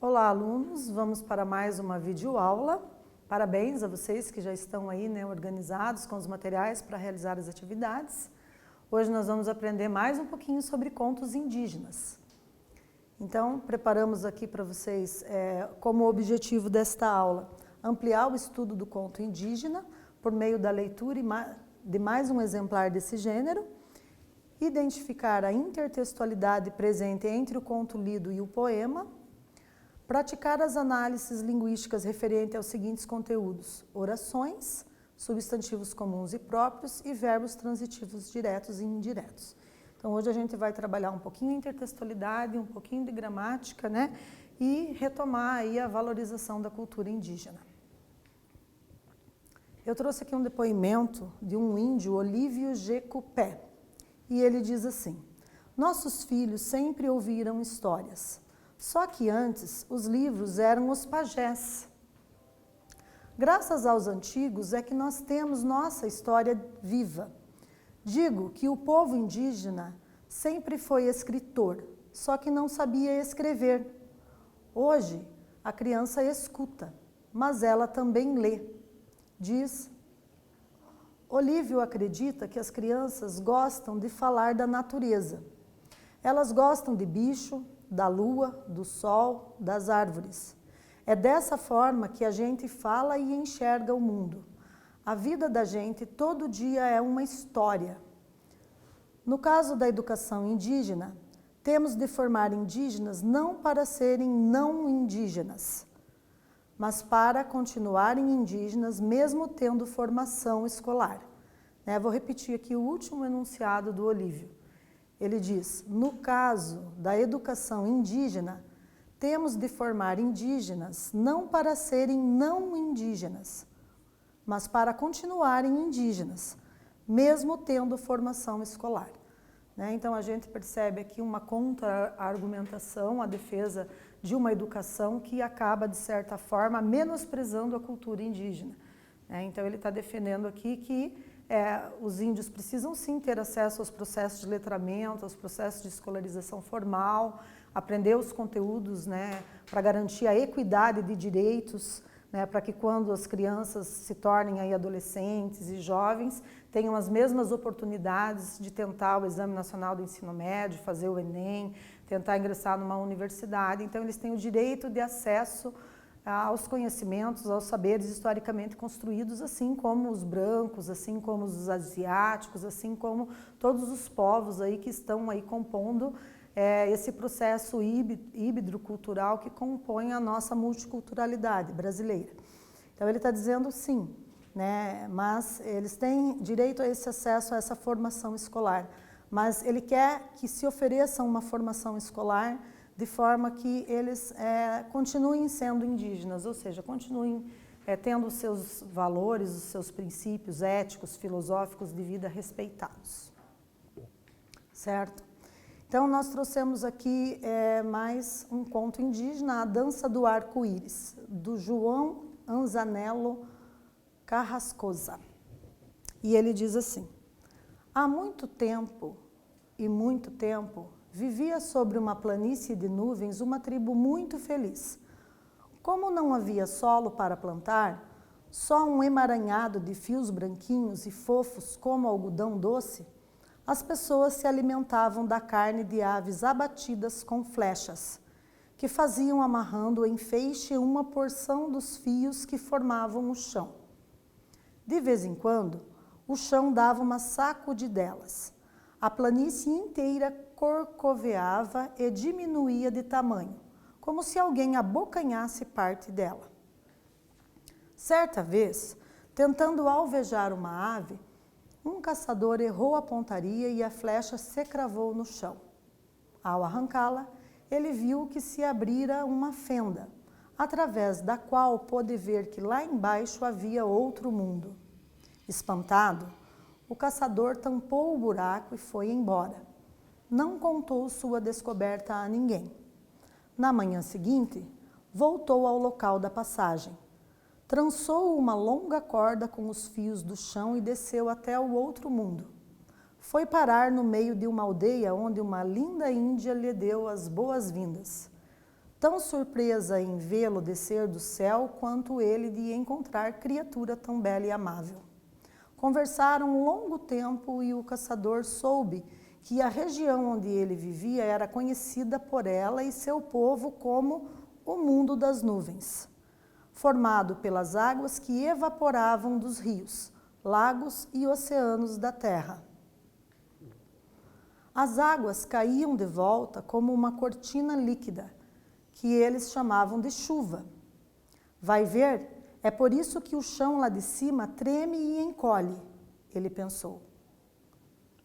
Olá, alunos! Vamos para mais uma videoaula. Parabéns a vocês que já estão aí, organizados com os materiais para realizar as atividades. Hoje nós vamos aprender mais um pouquinho sobre contos indígenas. Então, preparamos aqui para vocês, como objetivo desta aula, ampliar o estudo do conto indígena por meio da leitura de mais um exemplar desse gênero, identificar a intertextualidade presente entre o conto lido e o poema, praticar as análises linguísticas referentes aos seguintes conteúdos: orações, substantivos comuns e próprios e verbos transitivos diretos e indiretos. Então, hoje a gente vai trabalhar um pouquinho de intertextualidade, um pouquinho de gramática, e retomar aí a valorização da cultura indígena. Eu trouxe aqui um depoimento de um índio, Olívio G. Cupé, e ele diz assim: nossos filhos sempre ouviram histórias, só que antes os livros eram os pajés. Graças aos antigos é que nós temos nossa história viva. Digo que o povo indígena sempre foi escritor, só que não sabia escrever. Hoje, a criança escuta, mas ela também lê. Diz, Olívio acredita que as crianças gostam de falar da natureza. Elas gostam de bicho, da lua, do sol, das árvores. É dessa forma que a gente fala e enxerga o mundo. A vida da gente todo dia é uma história. No caso da educação indígena, temos de formar indígenas não para serem não indígenas, mas para continuarem indígenas mesmo tendo formação escolar. Vou repetir aqui o último enunciado do Olívio. Ele diz, no caso da educação indígena, temos de formar indígenas não para serem não indígenas, mas para continuarem indígenas, mesmo tendo formação escolar. Então, a gente percebe aqui uma contra-argumentação, a defesa de uma educação que acaba, de certa forma, menosprezando a cultura indígena. Então, ele está defendendo aqui que os índios precisam sim ter acesso aos processos de letramento, aos processos de escolarização formal, aprender os conteúdos, para garantir a equidade de direitos, para que quando as crianças se tornem aí adolescentes e jovens, tenham as mesmas oportunidades de tentar o Exame Nacional do Ensino Médio, fazer o Enem, tentar ingressar numa universidade. Então, eles têm o direito de acesso aos conhecimentos, aos saberes historicamente construídos, assim como os brancos, assim como os asiáticos, assim como todos os povos aí que estão aí compondo esse processo híbrido cultural que compõe a nossa multiculturalidade brasileira. Então, ele está dizendo sim, mas eles têm direito a esse acesso, a essa formação escolar, mas ele quer que se ofereça uma formação escolar de forma que eles continuem sendo indígenas, ou seja, continuem tendo os seus valores, os seus princípios éticos, filosóficos de vida respeitados. Certo? Então, nós trouxemos aqui mais um conto indígena, A Dança do Arco-Íris, do João Anzanello Carrascosa. E ele diz assim, há muito tempo, vivia sobre uma planície de nuvens uma tribo muito feliz. Como não havia solo para plantar, só um emaranhado de fios branquinhos e fofos como algodão doce, as pessoas se alimentavam da carne de aves abatidas com flechas, que faziam amarrando em feixe uma porção dos fios que formavam o chão. De vez em quando, o chão dava uma sacudidelas. A planície inteira corcoveava e diminuía de tamanho, como se alguém abocanhasse parte dela. Certa vez, tentando alvejar uma ave, um caçador errou a pontaria e a flecha se cravou no chão. Ao arrancá-la, ele viu que se abrira uma fenda, através da qual pôde ver que lá embaixo havia outro mundo. Espantado, o caçador tampou o buraco e foi embora. Não contou sua descoberta a ninguém. Na manhã seguinte, voltou ao local da passagem. trançou uma longa corda com os fios do chão e desceu até o outro mundo. Foi parar no meio de uma aldeia onde uma linda índia lhe deu as boas-vindas, tão surpresa em vê-lo descer do céu quanto ele de encontrar criatura tão bela e amável. Conversaram um longo tempo e o caçador soube que a região onde ele vivia era conhecida por ela e seu povo como o mundo das nuvens, formado pelas águas que evaporavam dos rios, lagos e oceanos da terra. As águas caíam de volta como uma cortina líquida, que eles chamavam de chuva. Vai ver, é por isso que o chão lá de cima treme e encolhe, ele pensou.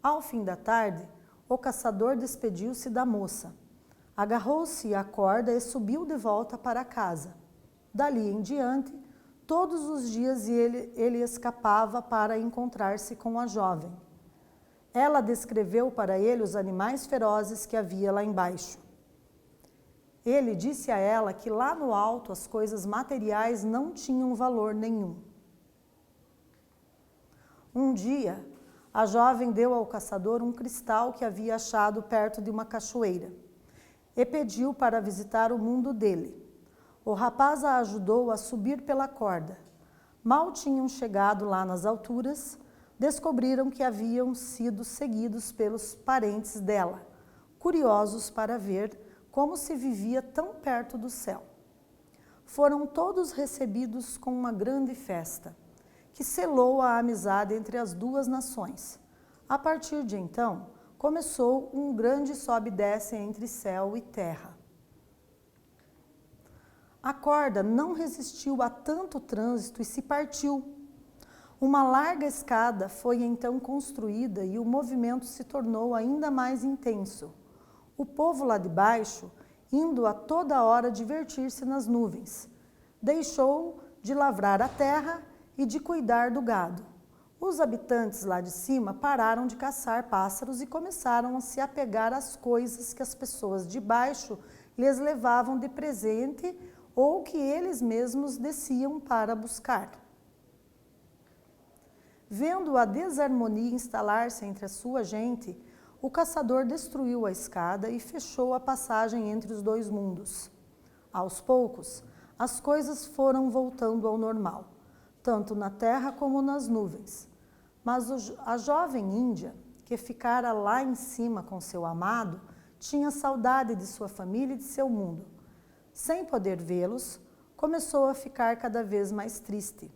Ao fim da tarde, o caçador despediu-se da moça, agarrou-se à corda e subiu de volta para casa. Dali em diante, todos os dias ele escapava para encontrar-se com a jovem. Ela descreveu para ele os animais ferozes que havia lá embaixo. Ele disse a ela que lá no alto as coisas materiais não tinham valor nenhum. Um dia, a jovem deu ao caçador um cristal que havia achado perto de uma cachoeira e pediu para visitar o mundo dele. O rapaz a ajudou a subir pela corda. Mal tinham chegado lá nas alturas, descobriram que haviam sido seguidos pelos parentes dela, curiosos para ver como se vivia tão perto do céu. Foram todos recebidos com uma grande festa, que selou a amizade entre as duas nações. A partir de então, começou um grande sobe e desce entre céu e terra. A corda não resistiu a tanto trânsito e se partiu. Uma larga escada foi então construída e o movimento se tornou ainda mais intenso. O povo lá de baixo, indo a toda hora divertir-se nas nuvens, deixou de lavrar a terra e de cuidar do gado. Os habitantes lá de cima pararam de caçar pássaros e começaram a se apegar às coisas que as pessoas de baixo lhes levavam de presente ou que eles mesmos desciam para buscar. Vendo a desarmonia instalar-se entre a sua gente, o caçador destruiu a escada e fechou a passagem entre os dois mundos. Aos poucos, as coisas foram voltando ao normal, tanto na terra como nas nuvens. Mas a jovem índia, que ficara lá em cima com seu amado, tinha saudade de sua família e de seu mundo. Sem poder vê-los, começou a ficar cada vez mais triste.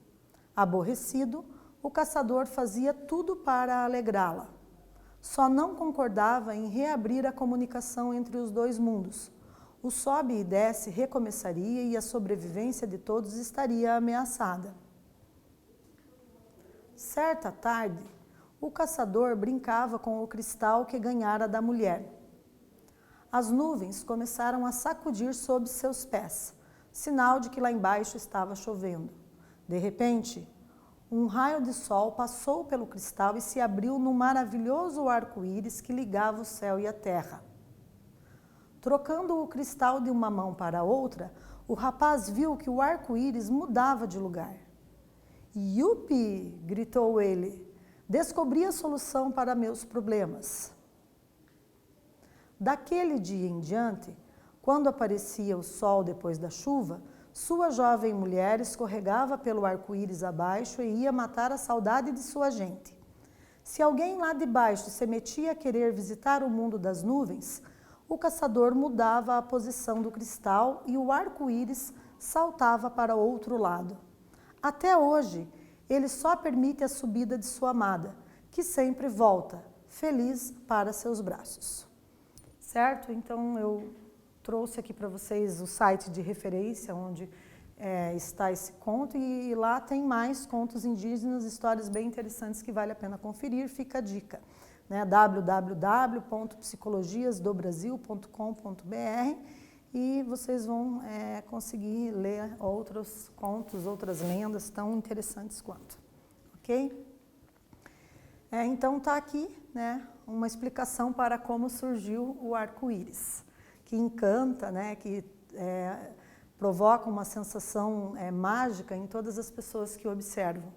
Aborrecido, o caçador fazia tudo para alegrá-la. Só não concordava em reabrir a comunicação entre os dois mundos. O sobe e desce recomeçaria e a sobrevivência de todos estaria ameaçada. Certa tarde, o caçador brincava com o cristal que ganhara da mulher. As nuvens começaram a sacudir sob seus pés, sinal de que lá embaixo estava chovendo. De repente, um raio de sol passou pelo cristal e se abriu num maravilhoso arco-íris que ligava o céu e a terra. Trocando o cristal de uma mão para a outra, o rapaz viu que o arco-íris mudava de lugar. "Yupi!" gritou ele. "Descobri a solução para meus problemas." Daquele dia em diante, quando aparecia o sol depois da chuva, sua jovem mulher escorregava pelo arco-íris abaixo e ia matar a saudade de sua gente. Se alguém lá de baixo se metia a querer visitar o mundo das nuvens, o caçador mudava a posição do cristal e o arco-íris saltava para outro lado. Até hoje, ele só permite a subida de sua amada, que sempre volta, feliz, para seus braços. Certo? Então, eu trouxe aqui para vocês o site de referência onde está esse conto e lá tem mais contos indígenas, histórias bem interessantes que vale a pena conferir, fica a dica, né? www.psicologiasdobrasil.com.br e vocês vão conseguir ler outros contos, outras lendas tão interessantes quanto, ok? Então está aqui, né, uma explicação para como surgiu o arco-íris, que encanta, né, que provocam uma sensação mágica em todas as pessoas que o observam.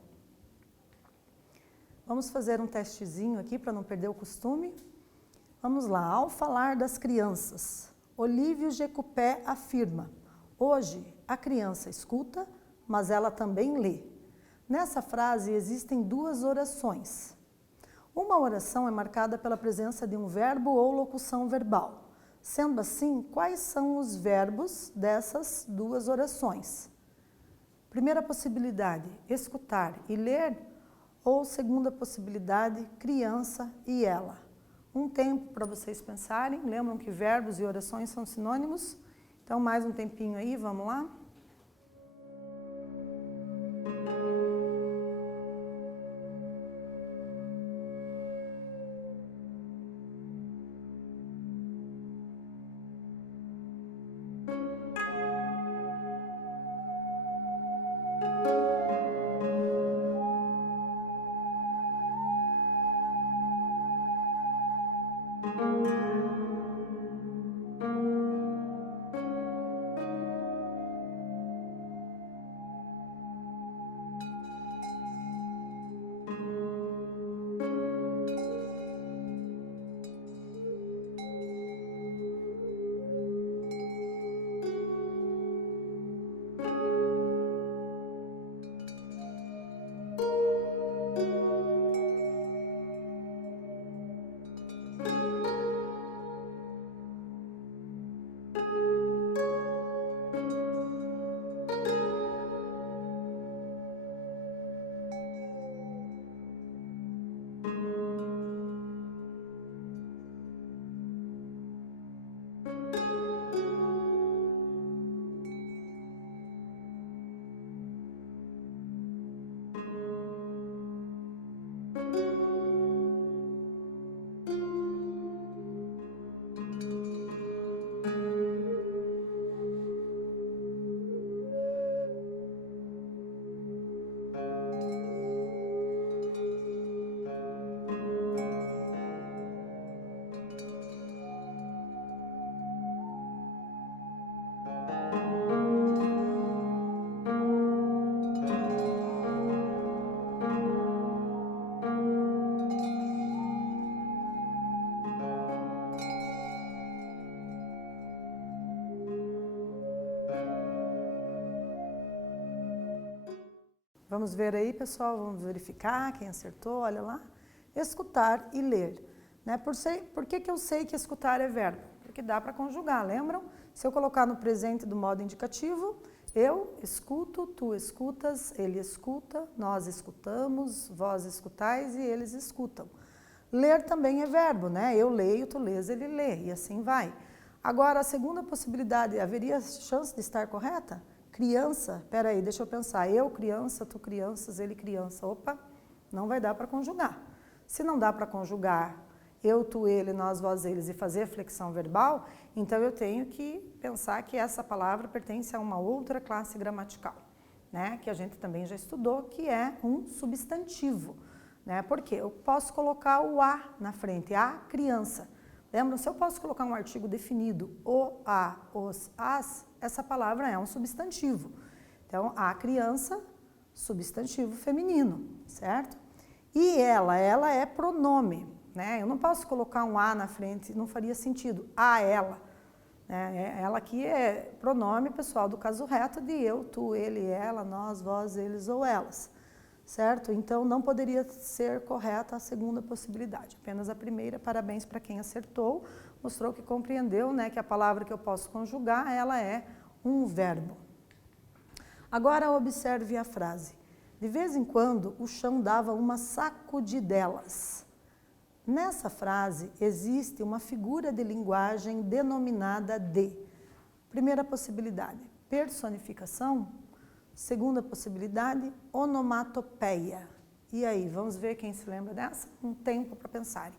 Vamos fazer um testezinho aqui para não perder o costume? Vamos lá. Ao falar das crianças, Olívio Jecupé afirma: hoje a criança escuta, mas ela também lê. Nessa frase existem duas orações. Uma oração é marcada pela presença de um verbo ou locução verbal. Sendo assim, quais são os verbos dessas duas orações? Primeira possibilidade, escutar e ler, ou segunda possibilidade, criança e ela. Um tempo para vocês pensarem, lembram que verbos e orações são sinônimos? Então, mais um tempinho aí, vamos lá? Vamos ver aí, pessoal, vamos verificar quem acertou, olha lá. Escutar e ler. Né? Por que eu sei que escutar é verbo? Porque dá para conjugar, lembram? Se eu colocar no presente do modo indicativo, eu escuto, tu escutas, ele escuta, nós escutamos, vós escutais e eles escutam. Ler também é verbo, né? Eu leio, tu lês, ele lê, e assim vai. Agora, a segunda possibilidade, haveria chance de estar correta? Criança, peraí, deixa eu pensar, eu criança, tu crianças, ele criança, opa, não vai dar para conjugar. Se não dá para conjugar eu, tu, ele, nós, vós, eles e fazer flexão verbal, então eu tenho que pensar que essa palavra pertence a uma outra classe gramatical, né? Que a gente também já estudou, que é um substantivo, né? Porque eu posso colocar o a na frente, a criança. Lembram? Se eu posso colocar um artigo definido, o, a, os, as, essa palavra é um substantivo. Então, a criança, substantivo feminino, certo? E ela é pronome, né? Eu não posso colocar um a na frente, não faria sentido. A ela. Né? Ela aqui é pronome pessoal do caso reto de eu, tu, ele, ela, nós, vós, eles ou elas. Certo? Então, não poderia ser correta a segunda possibilidade, apenas a primeira. Parabéns para quem acertou, mostrou que compreendeu, né, que a palavra que eu posso conjugar, ela é um verbo. Agora, observe a frase. De vez em quando, o chão dava uma sacudidelas. Nessa frase, existe uma figura de linguagem denominada de. Primeira possibilidade, personificação. Segunda possibilidade, onomatopeia. E aí, vamos ver quem se lembra dessa? Um tempo para pensarem.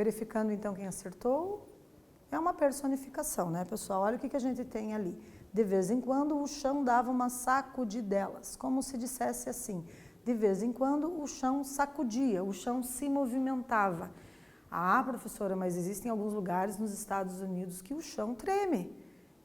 Verificando então quem acertou, é uma personificação, né, pessoal? Olha o que a gente tem ali. De vez em quando o chão dava uma sacudidelas, como se dissesse assim. De vez em quando o chão sacudia, o chão se movimentava. Ah, professora, mas existem alguns lugares nos Estados Unidos que o chão treme.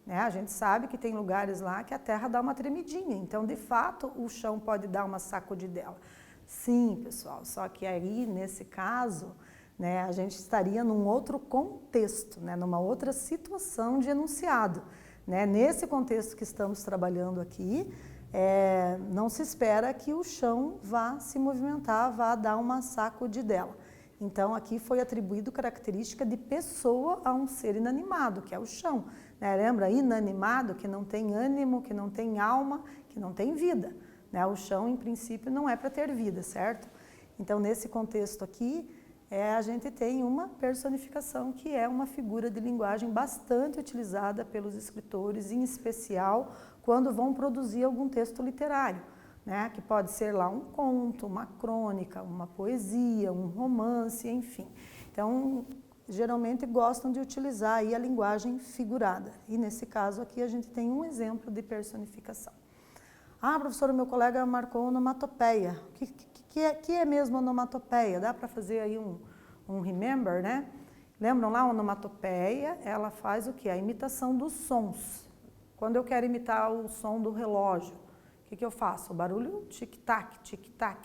Né? A gente sabe que tem lugares lá que a terra dá uma tremidinha. Então, de fato, o chão pode dar uma sacudidela. Sim, pessoal, só que aí, nesse caso, né, a gente estaria num outro contexto, né, numa outra situação de enunciado. Né? Nesse contexto que estamos trabalhando aqui, não se espera que o chão vá se movimentar, vá dar uma sacudidela. Então, aqui foi atribuído característica de pessoa a um ser inanimado, que é o chão. Né? Lembra? Inanimado, que não tem ânimo, que não tem alma, que não tem vida. Né? O chão, em princípio, não é para ter vida, certo? Então, nesse contexto aqui, a gente tem uma personificação que é uma figura de linguagem bastante utilizada pelos escritores, em especial quando vão produzir algum texto literário. Né, que pode ser lá um conto, uma crônica, uma poesia, um romance, enfim. Então, geralmente gostam de utilizar aí a linguagem figurada. E nesse caso aqui a gente tem um exemplo de personificação. Ah, professor, meu colega marcou onomatopeia. O que é mesmo onomatopeia? Dá para fazer aí um remember, né? Lembram lá a onomatopeia? Ela faz o quê? A imitação dos sons. Quando eu quero imitar o som do relógio, o que eu faço? O barulho tic-tac, tic-tac.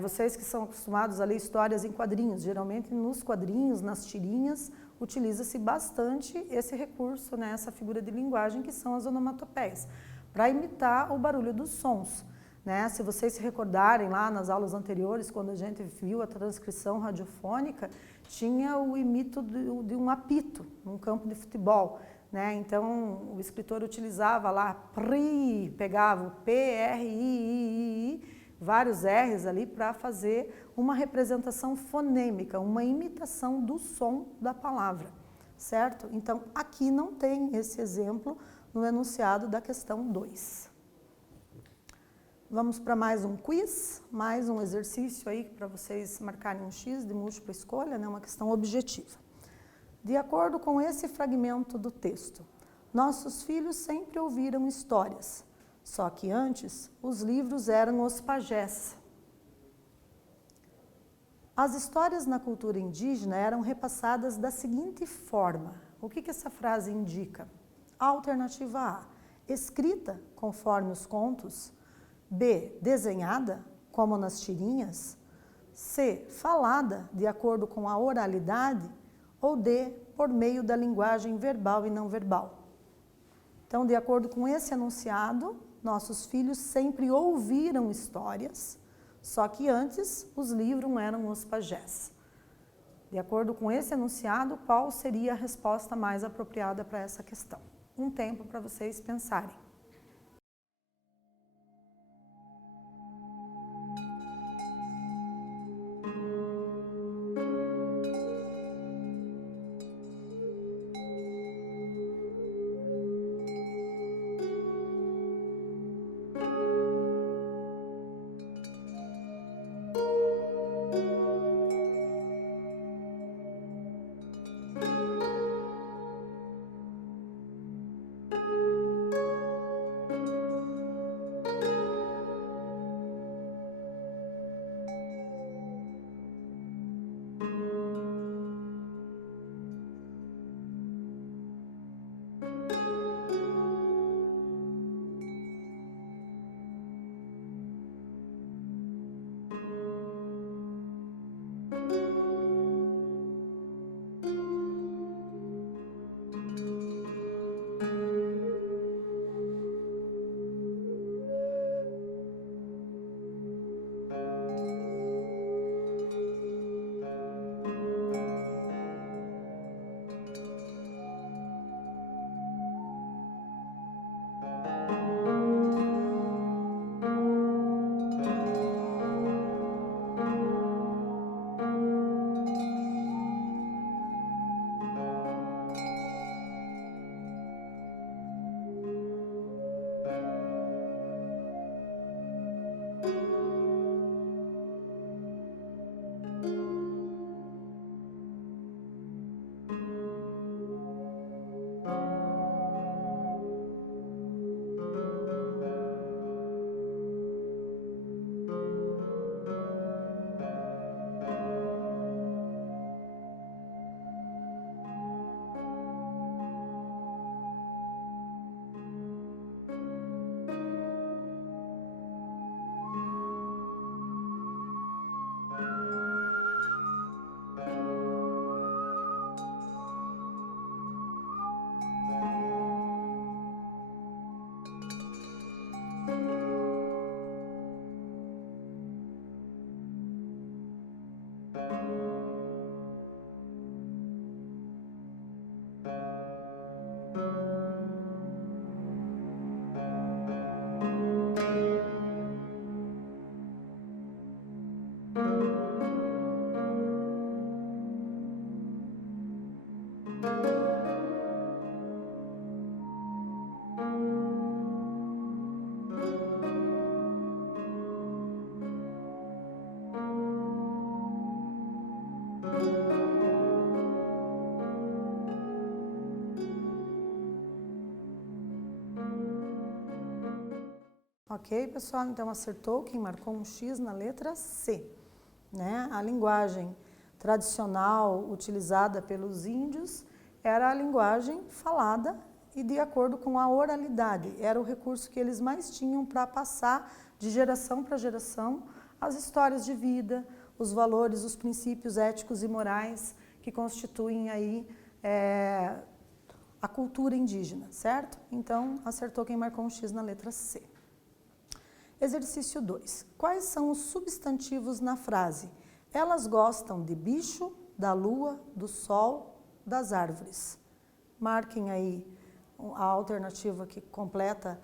Vocês que são acostumados a ler histórias em quadrinhos, geralmente nos quadrinhos, nas tirinhas, utiliza-se bastante esse recurso, né, essa figura de linguagem que são as onomatopeias, para imitar o barulho dos sons. Né? Se vocês se recordarem lá nas aulas anteriores, quando a gente viu a transcrição radiofônica, tinha o imito de um apito num campo de futebol. Né? Então, o escritor utilizava lá PRI, pegava o P, R, I, vários R's ali para fazer uma representação fonêmica, uma imitação do som da palavra, certo? Então, aqui não tem esse exemplo no enunciado da questão 2. Vamos para mais um quiz, mais um exercício aí para vocês marcarem um X de múltipla escolha, né? Uma questão objetiva. De acordo com esse fragmento do texto, nossos filhos sempre ouviram histórias, só que antes os livros eram os pajés. As histórias na cultura indígena eram repassadas da seguinte forma. O que essa frase indica? Alternativa A, escrita conforme os contos. B, desenhada, como nas tirinhas. C, falada, de acordo com a oralidade. Ou D, por meio da linguagem verbal e não verbal. Então, de acordo com esse enunciado, nossos filhos sempre ouviram histórias, só que antes os livros eram os pajés. De acordo com esse enunciado, qual seria a resposta mais apropriada para essa questão? Um tempo para vocês pensarem. Ok, pessoal? Então, acertou quem marcou um X na letra C. Né? A linguagem tradicional utilizada pelos índios era a linguagem falada e de acordo com a oralidade. Era o recurso que eles mais tinham para passar de geração para geração as histórias de vida, os valores, os princípios éticos e morais que constituem aí a cultura indígena, certo? Então, acertou quem marcou um X na letra C. Exercício 2. Quais são os substantivos na frase? Elas gostam de bicho, da lua, do sol, das árvores. Marquem aí a alternativa que completa,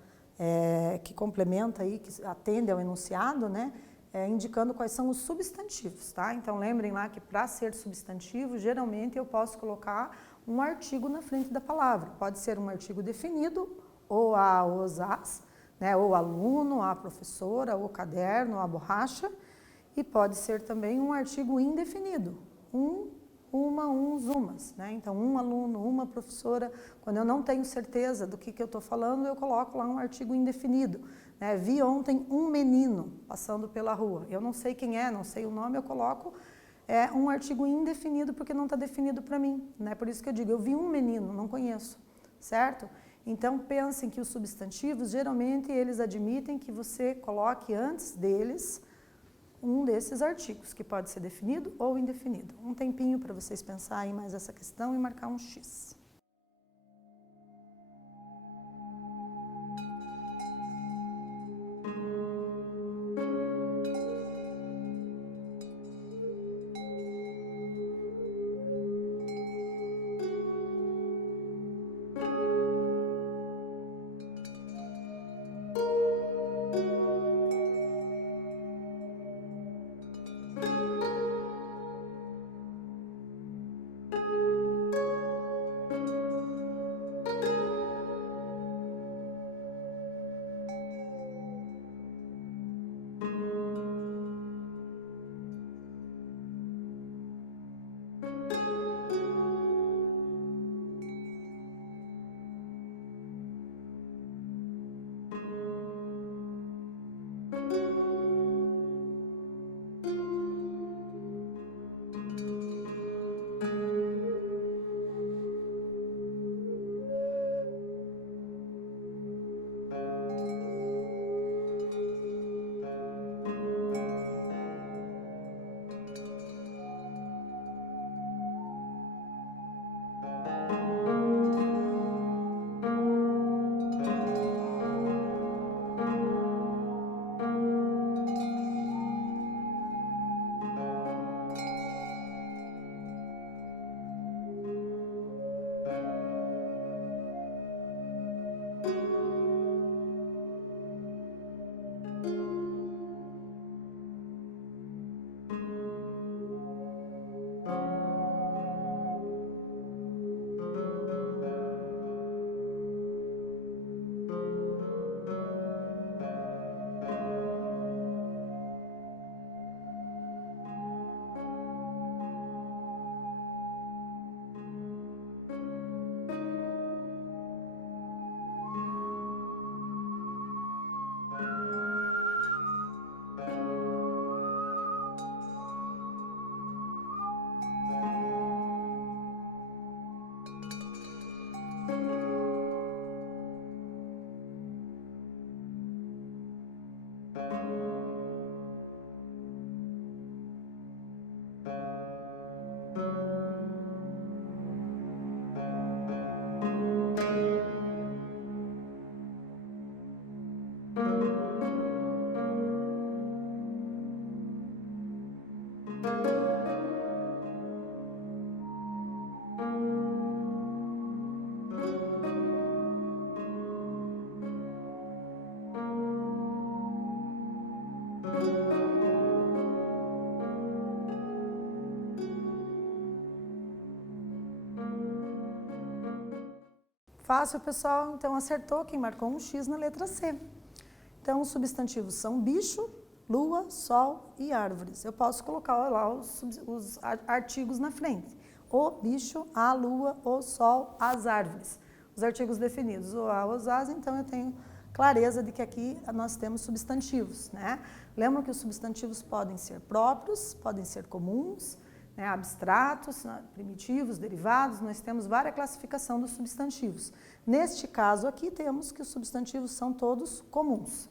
que complementa aí, que atende ao enunciado, né? Indicando quais são os substantivos, tá? Então, lembrem lá que para ser substantivo, geralmente eu posso colocar um artigo na frente da palavra. Pode ser um artigo definido, ou a, os, as, né? Ou aluno, a professora, o caderno, a borracha, e pode ser também um artigo indefinido, uma, uns, umas, né? Então, um aluno, uma professora. Quando eu não tenho certeza do que eu estou falando, eu coloco lá um artigo indefinido. Né? Vi ontem um menino passando pela rua. Eu não sei quem é, não sei o nome, eu coloco um artigo indefinido porque não está definido para mim. Né? Por isso que eu digo, eu vi um menino, não conheço, certo? Então, pensem que os substantivos, geralmente, eles admitem que você coloque antes deles um desses artigos, que pode ser definido ou indefinido. Um tempinho para vocês pensarem mais essa questão e marcar um X. Fácil, pessoal? Então, acertou quem marcou um X na letra C. Então, os substantivos são bicho, lua, sol e árvores. Eu posso colocar lá os artigos na frente. O bicho, a lua, o sol, as árvores. Os artigos definidos, o a, os as, então eu tenho clareza de que aqui nós temos substantivos, né? Lembram que os substantivos podem ser próprios, podem ser comuns, né, abstratos, primitivos, derivados, nós temos várias classificações dos substantivos. Neste caso aqui temos que os substantivos são todos comuns,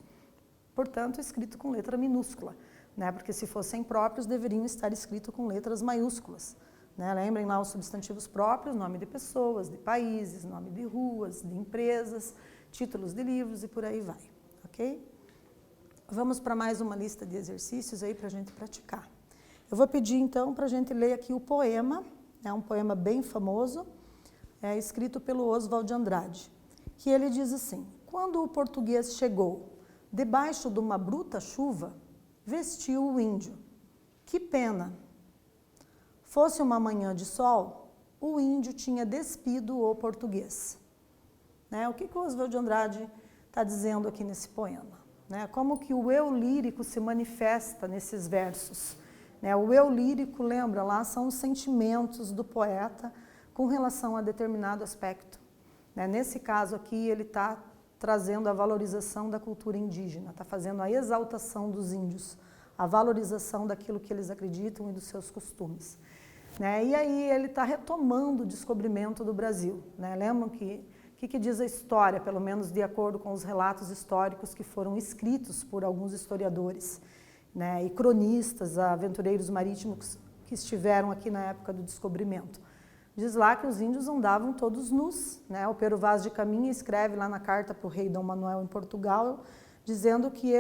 portanto escrito com letra minúscula, né, porque se fossem próprios deveriam estar escritos com letras maiúsculas. Né? Lembrem lá os substantivos próprios, nome de pessoas, de países, nome de ruas, de empresas, títulos de livros e por aí vai, ok? Vamos para mais uma lista de exercícios aí para a gente praticar. Eu vou pedir então para a gente ler aqui o poema, é um poema bem famoso, escrito pelo Oswald de Andrade, que ele diz assim: quando o português chegou, debaixo de uma bruta chuva, vestiu o índio. Que pena! Fosse uma manhã de sol, o índio tinha despido o português. Né? O que o Oswald de Andrade está dizendo aqui nesse poema? Né? Como que o eu lírico se manifesta nesses versos? Né? O eu lírico, lembra lá, são os sentimentos do poeta com relação a determinado aspecto. Né? Nesse caso aqui, ele está trazendo a valorização da cultura indígena, está fazendo a exaltação dos índios, a valorização daquilo que eles acreditam e dos seus costumes. Né? E aí ele está retomando o descobrimento do Brasil. Né? Lembram que diz a história, pelo menos de acordo com os relatos históricos que foram escritos por alguns historiadores, né, e cronistas, aventureiros marítimos que estiveram aqui na época do descobrimento. Diz lá que os índios andavam todos nus. Né? O Pero Vaz de Caminha escreve lá na carta para o rei Dom Manuel em Portugal, dizendo que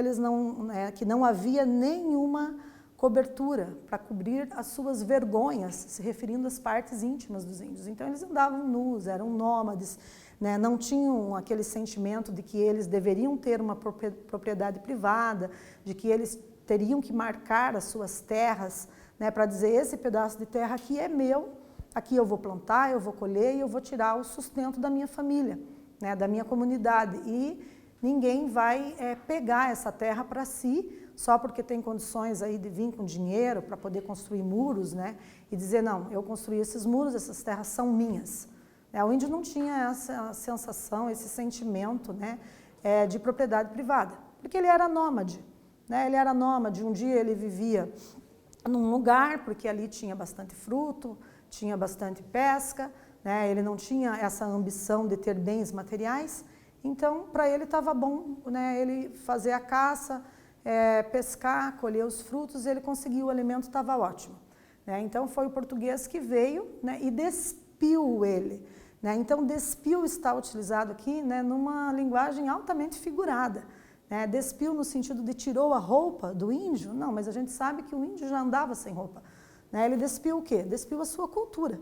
que não havia nenhuma cobertura para cobrir as suas vergonhas, se referindo às partes íntimas dos índios. Então eles andavam nus, eram nômades, né, não tinham aquele sentimento de que eles deveriam ter uma propriedade privada, de que eles teriam que marcar as suas terras, né, para dizer: esse pedaço de terra aqui é meu, aqui eu vou plantar, eu vou colher e eu vou tirar o sustento da minha família, né, da minha comunidade. E ninguém vai pegar essa terra para si só porque tem condições aí de vir com dinheiro para poder construir muros, né, e dizer: não, eu construí esses muros, essas terras são minhas. O índio não tinha essa sensação, esse sentimento, né, de propriedade privada, porque ele era nômade. Né? Ele era nômade, um dia ele vivia num lugar, porque ali tinha bastante fruto, tinha bastante pesca, né? Ele não tinha essa ambição de ter bens materiais, então para ele estava bom, né, ele fazer a caça, pescar, colher os frutos, ele conseguiu o alimento, estava ótimo. Né? Então foi o português que veio, né, e despiu ele. Né? Então, despiu está utilizado aqui, né, numa linguagem altamente figurada. Né? Despiu no sentido de tirou a roupa do índio? Não, mas a gente sabe que o índio já andava sem roupa. Né? Ele despiu o quê? Despiu a sua cultura.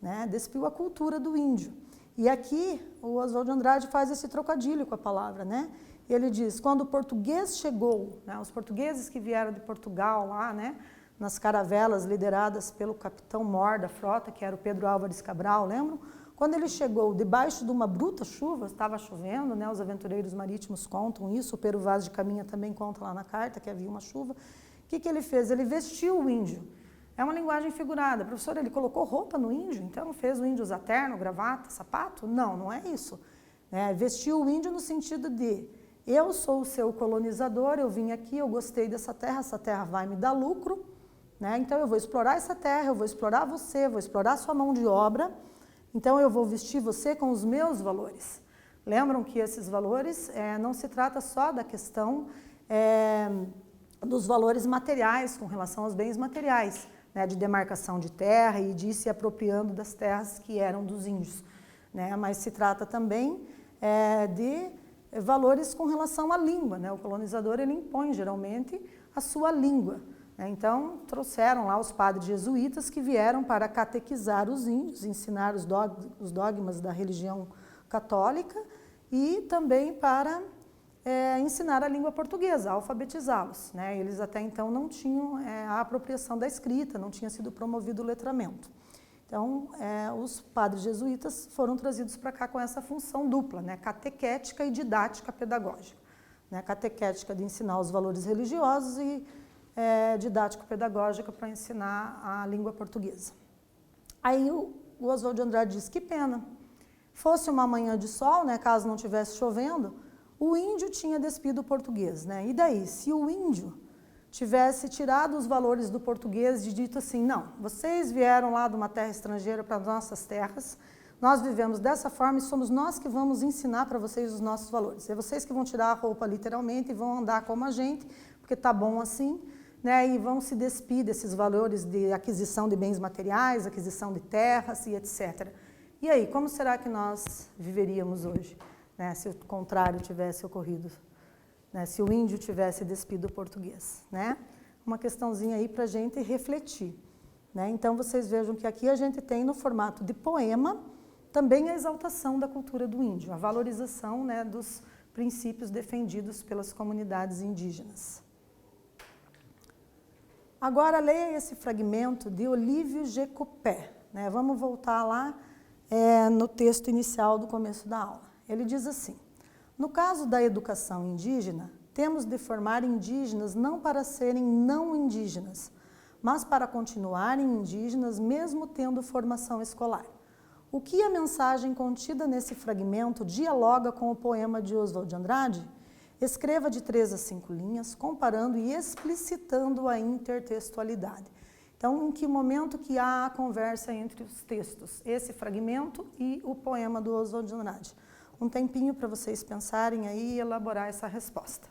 Né? Despiu a cultura do índio. E aqui o Oswald de Andrade faz esse trocadilho com a palavra. Né? Ele diz: quando o português chegou, né, os portugueses que vieram de Portugal lá, né, nas caravelas lideradas pelo capitão-mor da frota, que era o Pedro Álvares Cabral, lembram? Quando ele chegou debaixo de uma bruta chuva, estava chovendo, né, os aventureiros marítimos contam isso, o Pero Vaz de Caminha também conta lá na carta que havia uma chuva. O que ele fez? Ele vestiu o índio. É uma linguagem figurada. Professor, ele colocou roupa no índio, então fez o índio usar terno, gravata, sapato? Não, não é isso. Vestiu o índio no sentido de: eu sou o seu colonizador, eu vim aqui, eu gostei dessa terra vai me dar lucro, né? Então eu vou explorar essa terra, eu vou explorar você, vou explorar sua mão de obra. Então, eu vou vestir você com os meus valores. Lembram que esses valores não se trata só da questão dos valores materiais com relação aos bens materiais, né, de demarcação de terra e de ir se apropriando das terras que eram dos índios. Né, mas se trata também de valores com relação à língua. Né, o colonizador ele impõe geralmente a sua língua. Então, trouxeram lá os padres jesuítas que vieram para catequizar os índios, ensinar os dogmas da religião católica e também para ensinar a língua portuguesa, alfabetizá-los. Né? Eles até então não tinham a apropriação da escrita, não tinha sido promovido o letramento. Então, os padres jesuítas foram trazidos para cá com essa função dupla, né? Catequética e didática pedagógica. Né? Catequética de ensinar os valores religiosos e didático-pedagógica para ensinar a língua portuguesa. Aí o Oswald de Andrade diz: que pena, fosse uma manhã de sol, né, caso não estivesse chovendo, o índio tinha despido o português, né? E daí, se o índio tivesse tirado os valores do português e dito assim, não, vocês vieram lá de uma terra estrangeira para as nossas terras, nós vivemos dessa forma e somos nós que vamos ensinar para vocês os nossos valores. É vocês que vão tirar a roupa literalmente e vão andar como a gente, porque tá bom assim, né? E vão se despir desses valores de aquisição de bens materiais, aquisição de terras e etc. E aí, como será que nós viveríamos hoje, né, se o contrário tivesse ocorrido? Né, se o índio tivesse despido o português, né? Uma questãozinha aí para a gente refletir, né? Então, vocês vejam que aqui a gente tem no formato de poema também a exaltação da cultura do índio, a valorização, né, dos princípios defendidos pelas comunidades indígenas. Agora, leia esse fragmento de Olívio Jecopé, né? Vamos voltar lá no texto inicial do começo da aula. Ele diz assim: no caso da educação indígena, temos de formar indígenas não para serem não indígenas, mas para continuarem indígenas mesmo tendo formação escolar. O que a mensagem contida nesse fragmento dialoga com o poema de Oswald de Andrade? Escreva de 3 a 5 linhas, comparando e explicitando a intertextualidade. Então, em que momento que há a conversa entre os textos, esse fragmento e o poema do Oswald de Andrade? Um tempinho para vocês pensarem aí e elaborar essa resposta.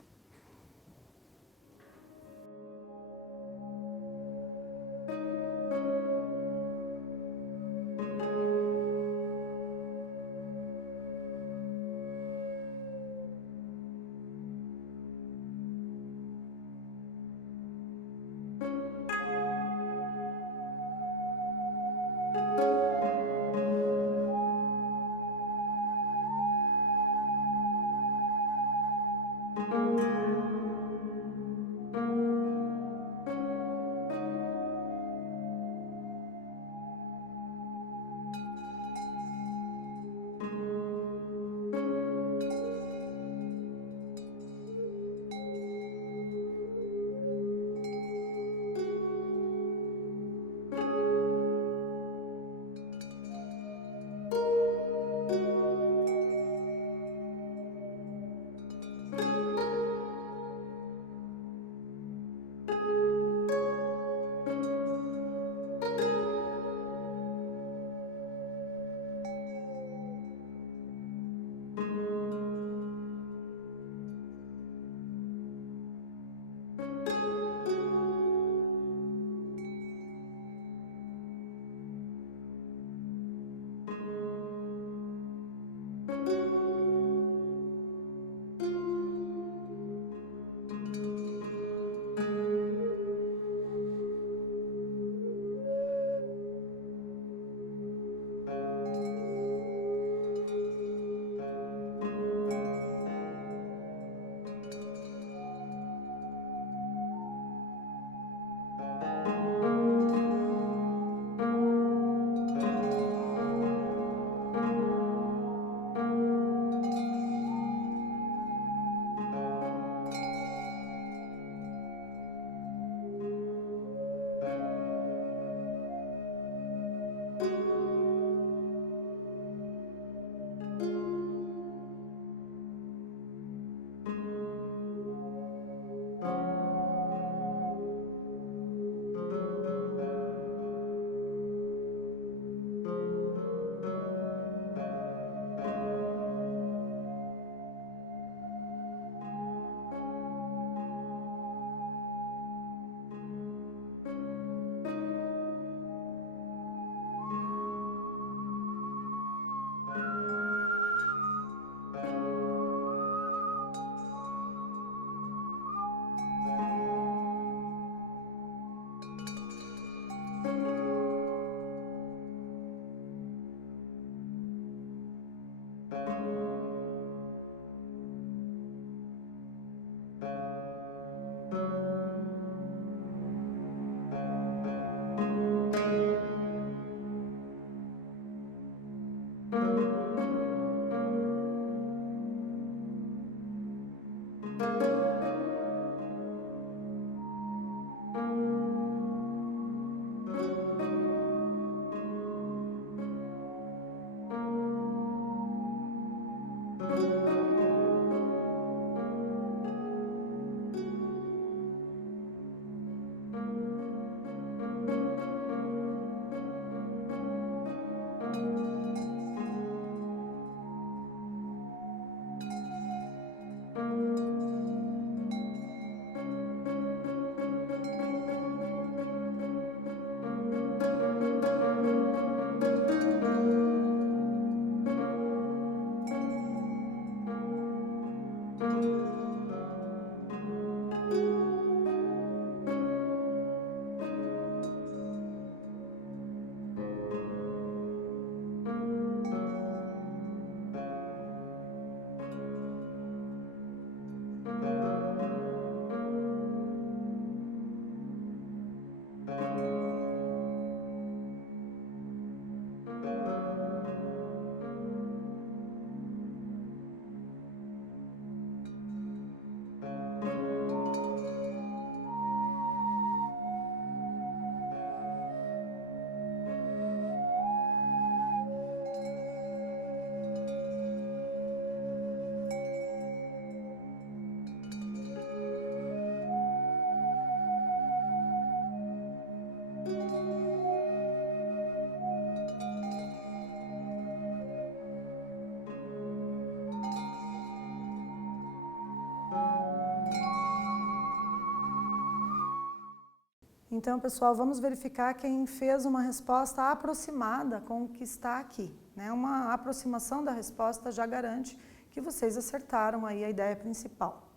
Então, pessoal, vamos verificar quem fez uma resposta aproximada com o que está aqui, né? Uma aproximação da resposta já garante que vocês acertaram aí a ideia principal.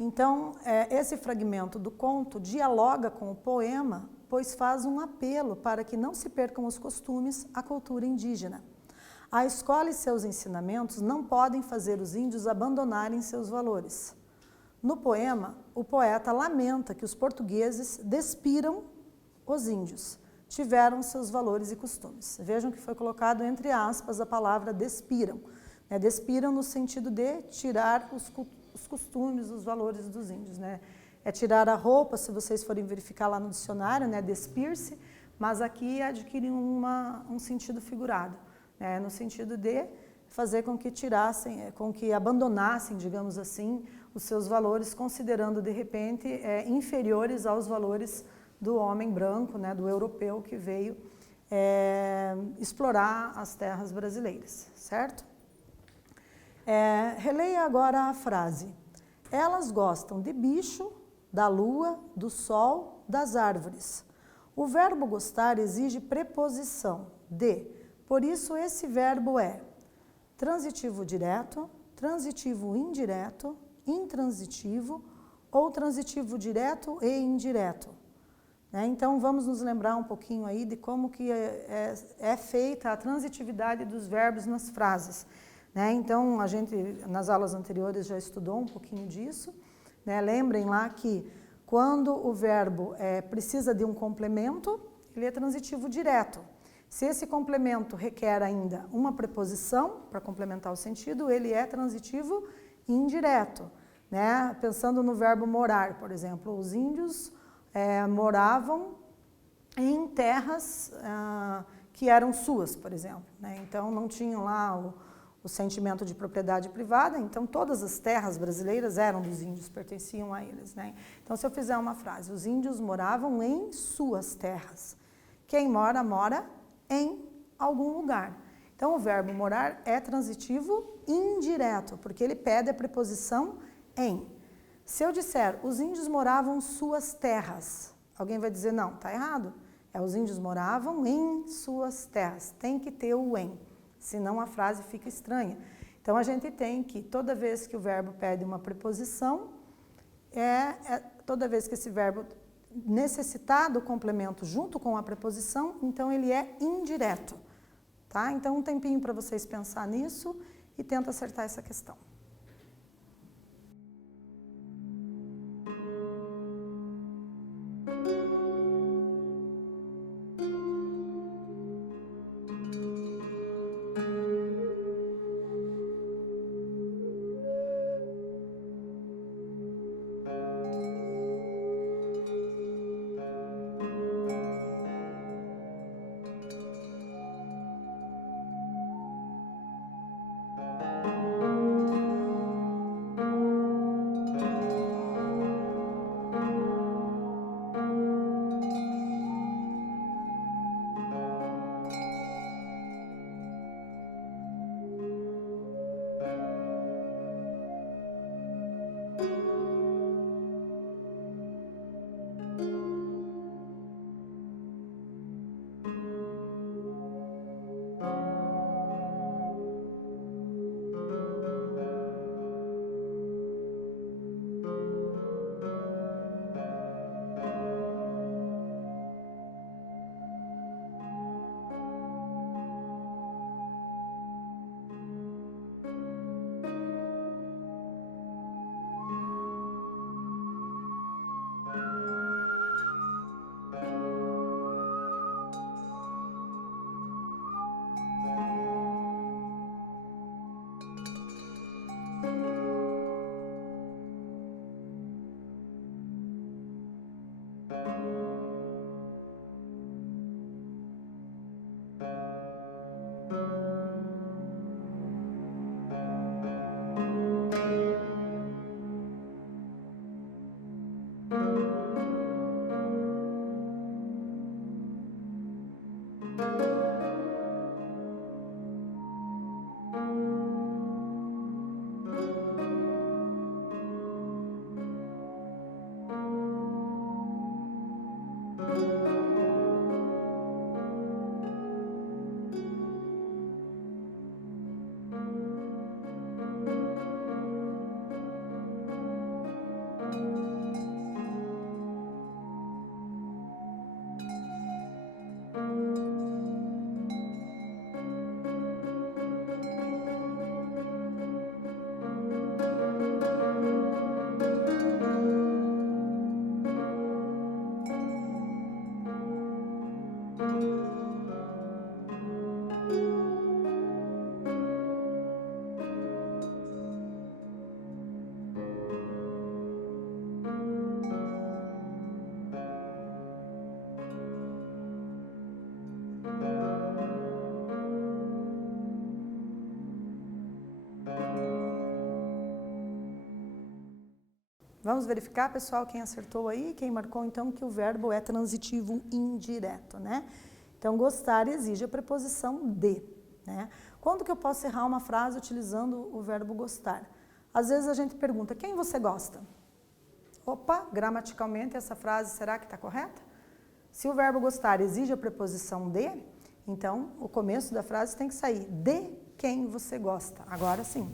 Então, esse fragmento do conto dialoga com o poema, pois faz um apelo para que não se percam os costumes, a cultura indígena. A escola e seus ensinamentos não podem fazer os índios abandonarem seus valores. No poema, o poeta lamenta que os portugueses despiram os índios, tiveram seus valores e costumes. Vejam que foi colocado entre aspas a palavra despiram. Né? Despiram no sentido de tirar os costumes, os valores dos índios. Né? É tirar a roupa, se vocês forem verificar lá no dicionário, né? Despir-se, mas aqui adquire um sentido figurado, né? No sentido de fazer com que tirassem, com que abandonassem, digamos assim, os seus valores, considerando de repente inferiores aos valores do homem branco, né? Do europeu que veio explorar as terras brasileiras, certo? Releia agora a frase. Elas gostam de bicho, da lua, do sol, das árvores. O verbo gostar exige preposição de, por isso esse verbo é transitivo direto, transitivo indireto, intransitivo ou transitivo direto e indireto. Né? Então vamos nos lembrar um pouquinho aí de como que é feita a transitividade dos verbos nas frases. Né? Então, a gente, nas aulas anteriores, já estudou um pouquinho disso. Né? Lembrem lá que quando o verbo precisa de um complemento, ele é transitivo direto. Se esse complemento requer ainda uma preposição para complementar o sentido, ele é transitivo indireto. Né? Pensando no verbo morar, por exemplo, os índios moravam em terras que eram suas, por exemplo. Né? Então, não tinham lá o sentimento de propriedade privada, então todas as terras brasileiras eram dos índios, pertenciam a eles. Né? Então, se eu fizer uma frase, os índios moravam em suas terras. Quem mora, mora em algum lugar. Então, o verbo morar é transitivo indireto, porque ele pede a preposição em. Se eu disser, os índios moravam em suas terras, alguém vai dizer, não, está errado. Os índios moravam em suas terras, tem que ter o em. Senão a frase fica estranha. Então, a gente tem que, toda vez que o verbo pede uma preposição, toda vez que esse verbo necessitar do complemento junto com a preposição, então ele é indireto. Tá? Então, um tempinho para vocês pensar nisso e tenta acertar essa questão. Vamos verificar, pessoal, quem acertou aí, quem marcou então que o verbo é transitivo indireto, né? Então, gostar exige a preposição de, né? Quando que eu posso errar uma frase utilizando o verbo gostar? Às vezes a gente pergunta, quem você gosta? Opa, gramaticalmente essa frase será que está correta? Se o verbo gostar exige a preposição de, então o começo da frase tem que sair de quem você gosta. Agora sim,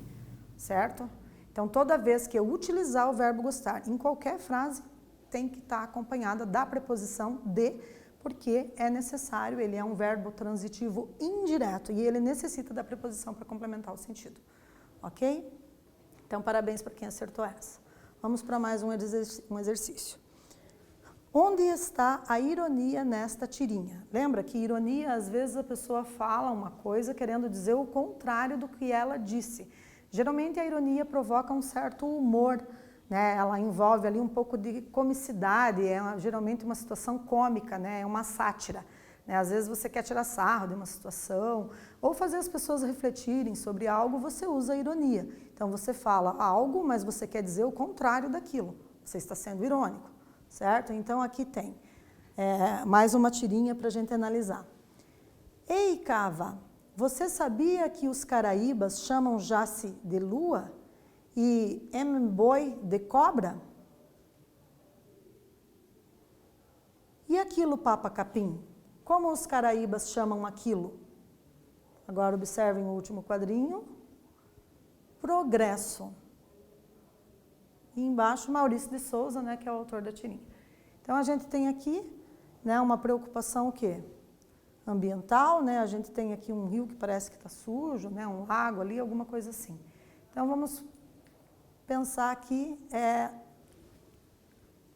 certo? Então, toda vez que eu utilizar o verbo gostar em qualquer frase, tem que estar acompanhada da preposição de, porque é necessário, ele é um verbo transitivo indireto e ele necessita da preposição para complementar o sentido. Ok? Então, parabéns para quem acertou essa. Vamos para mais um exercício. Onde está a ironia nesta tirinha? Lembra que ironia, às vezes a pessoa fala uma coisa querendo dizer o contrário do que ela disse. Geralmente a ironia provoca um certo humor, né? Ela envolve ali um pouco de comicidade, geralmente uma situação cômica, né? É uma sátira. Né? Às vezes você quer tirar sarro de uma situação ou fazer as pessoas refletirem sobre algo, você usa a ironia. Então você fala algo, mas você quer dizer o contrário daquilo. Você está sendo irônico, certo? Então aqui tem mais uma tirinha para a gente analisar. Ei, Cava! Você sabia que os caraíbas chamam Jaci de lua e Mboi de cobra? E aquilo, Papa Capim? Como os caraíbas chamam aquilo? Agora observem o último quadrinho. Progresso. E embaixo Maurício de Souza, né, que é o autor da tirinha. Então a gente tem aqui, né, uma preocupação o quê? Ambiental, né? A gente tem aqui um rio que parece que está sujo, né? Um lago ali, alguma coisa assim. Então, vamos pensar aqui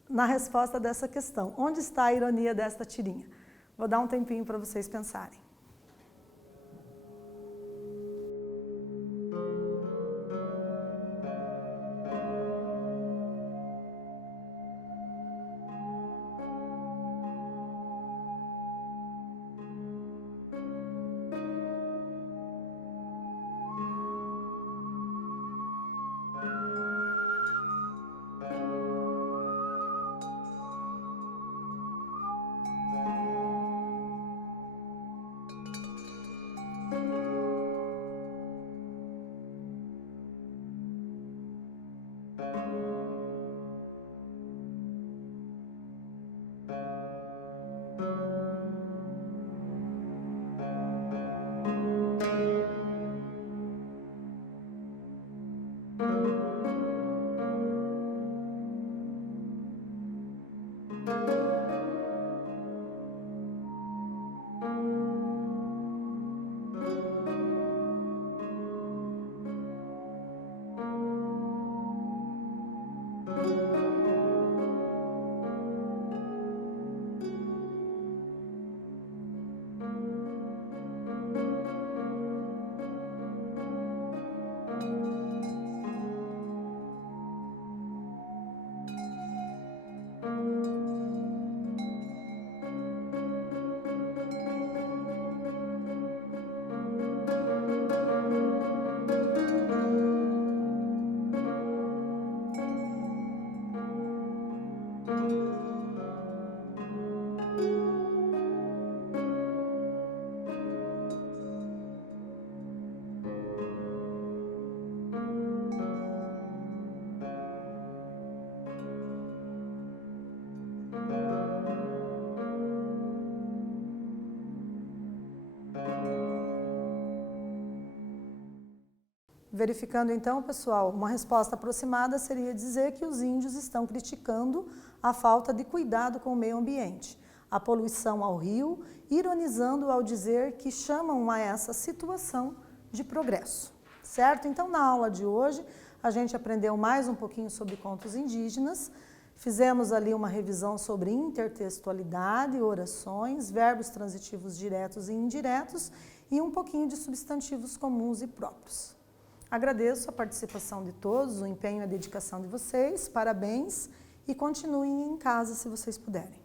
na resposta dessa questão. Onde está a ironia desta tirinha? Vou dar um tempinho para vocês pensarem. Verificando então, pessoal, uma resposta aproximada seria dizer que os índios estão criticando a falta de cuidado com o meio ambiente, a poluição ao rio, ironizando ao dizer que chamam a essa situação de progresso, certo? Então, na aula de hoje, a gente aprendeu mais um pouquinho sobre contos indígenas, fizemos ali uma revisão sobre intertextualidade, orações, verbos transitivos diretos e indiretos e um pouquinho de substantivos comuns e próprios. Agradeço a participação de todos, o empenho e a dedicação de vocês, parabéns e continuem em casa se vocês puderem.